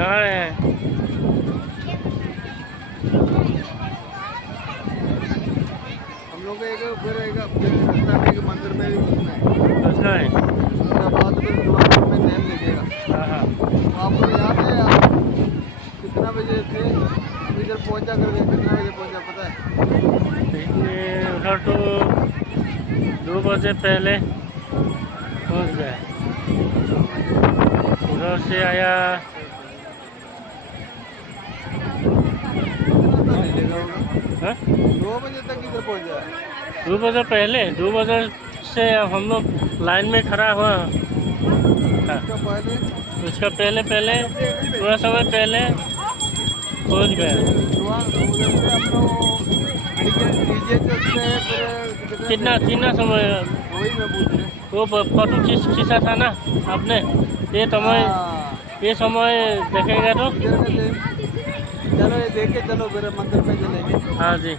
नहा रहे हैं। हम लोग फिर रास्ता में एक मंदिर में भी घुसना है। घुसना है, उसके बाद फिर दुआर में टाइम लगेगा। हाँ हाँ। आपको याद है आप कितना बजे थे, अभी इधर पहुंचा करके कितना बजे पहुंचा पता है? देखिए उधर तो 2 बजे पहले पहुंच गए। उधर से आया हाँ? 2 बजे तक इधर पहुंचा। 2 बजे पहले, 2 बजे से हम लोग लाइन में खड़ा हुआ। हाँ, उसका पहले थोड़ा समय पहले पहुंच गया। कितना समय वही मैं पूछ रहा। वो फोटो खींचा था ना आपने, ये समय देखेगा तो। चलो ये देख के चलो फिर मंदिर पे चलेंगे। हाँ जी।